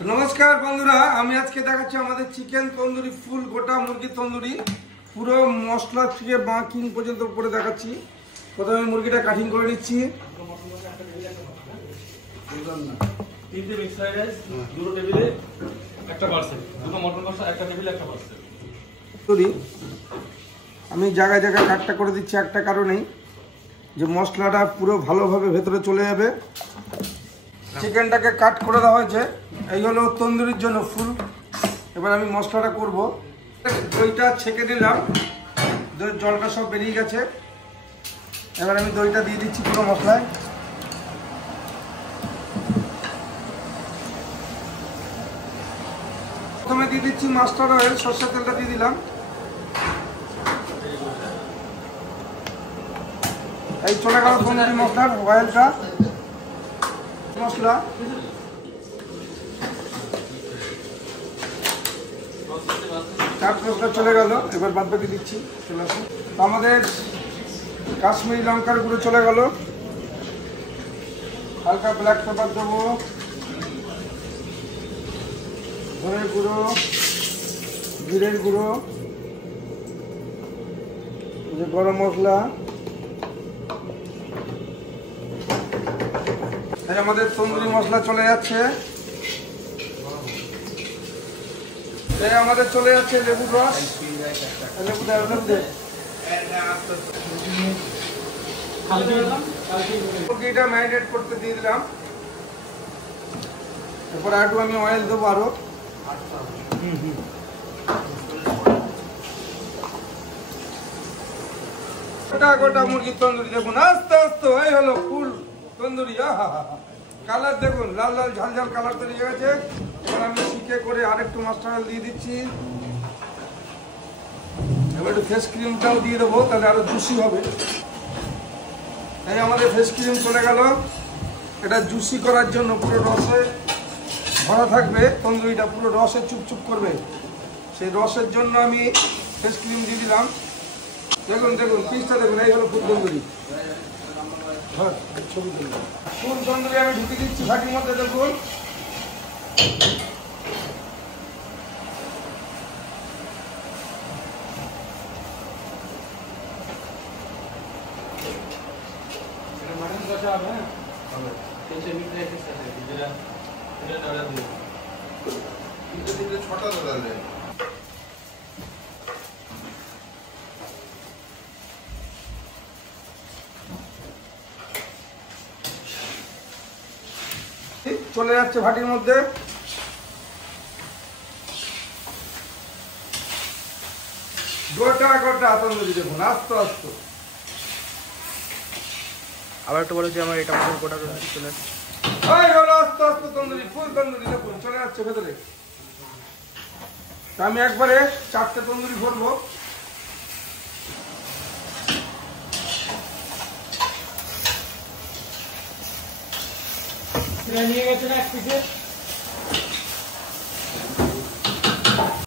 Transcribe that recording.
नमस्कार बंधुरा आमी आज के देखाচ্ছি আমাদের চিকেন তন্দুরি ফুল গোটা মুরগি তন্দুরি পুরো মশলা থেকে বাকিং পর্যন্ত করে দেখাচ্ছি। প্রথমে মুরগিটা কাটিং করে নিচ্ছি। তিনটে মিক্স ফ্রাইড রাইস, দুটো টেবিলে একটা পার্সেল, দুটো মটন কষা একটা টেবিলে একটা পার্সেল। তন্দুরি আমি জায়গায় জায়গায় কাটটা করে দিচ্ছি একটা কারণেই যে মশলাটা পুরো ভালোভাবে ভেতরে চলে যাবে। চিকেনটাকে কাট করে দেওয়া হয়েছে, এই হলো তন্দুরির জন্য ফুল। এবার আমি মশলাটা করব। দইটা ছেঁকে দিলাম, দইয়ের জলটা সব বেরিয়ে গেছে। এবার আমি দইটা দিয়ে দিচ্ছি পুরো মশলায়। প্রথমে দিয়ে দিচ্ছি মাস্টার্ড অয়েল, সরষের তেলটা দিয়ে দিলাম। এই চলে গেল তন্দুরি মশলার অয়েলটা। মশলা চাট মশলা চলে গেল, এবার বাদ বাকি দিচ্ছি। চলে আসুন, আমাদের কাশ্মীরি লঙ্কার গুঁড়ো চলে গেল, হালকা ব্ল্যাক পেপার দেবো, ধনের গুঁড়ো, জিরের গুঁড়ো, গরম মশলা। আমাদের তন্দুরি মশলা চলে যাচ্ছে। আমাদের চলে যাচ্ছে লেবুর রস, মুরগিটা ম্যারিনেট করতে দিয়ে দিলাম। এরপর একটু আমি অয়েল দেবো আরো। গোটা গোটা মুরগির তন্দুরি দেখুন, আস্তে আস্তে এই হলো ফুল তন্দুরি। কালার দেখুন, লাল লাল ঝাল ঝাল কালার তৈরি হয়ে গেছে। এবার আমি শিখে করে আরেকটু মাস্টার্ড অয়েল দিয়ে দিচ্ছি। এবার একটু ফেস ক্রিমটাও দিয়ে দেবো, তাহলে আরো জুসি হবে। এই আমাদের ফেস ক্রিম চলে গেল। এটা জুসি করার জন্য পুরো রসে ভরা থাকবে, তন্দুরিটা পুরো রসে চুপচুপ করবে, সেই রসের জন্য আমি ফেস ক্রিম দিয়ে দিলাম। দেখুন দেখুন পিসটা দেখুন, এই হলো ফুল তন্দুরি। ফুল তন্দুরি আমি ঢুকে দিচ্ছি ভাটির মধ্যে। দেখুন চলে যাচ্ছে ভাটির মধ্যে। গোটা গোটা তন্দুরি দেখুন, আস্তে আস্তে। আবার একটু বলেছি আমার এটা আমাদের গোটা তন্দুরি চলে আসছে। আস্তে আস্তে তন্দুরি, ফুল তন্দুরি দেখুন চলে যাচ্ছে ভেতরে। আমি একবারে 4টে তন্দুরি ভরবো। নিয়ে গেছে না এক পিসে।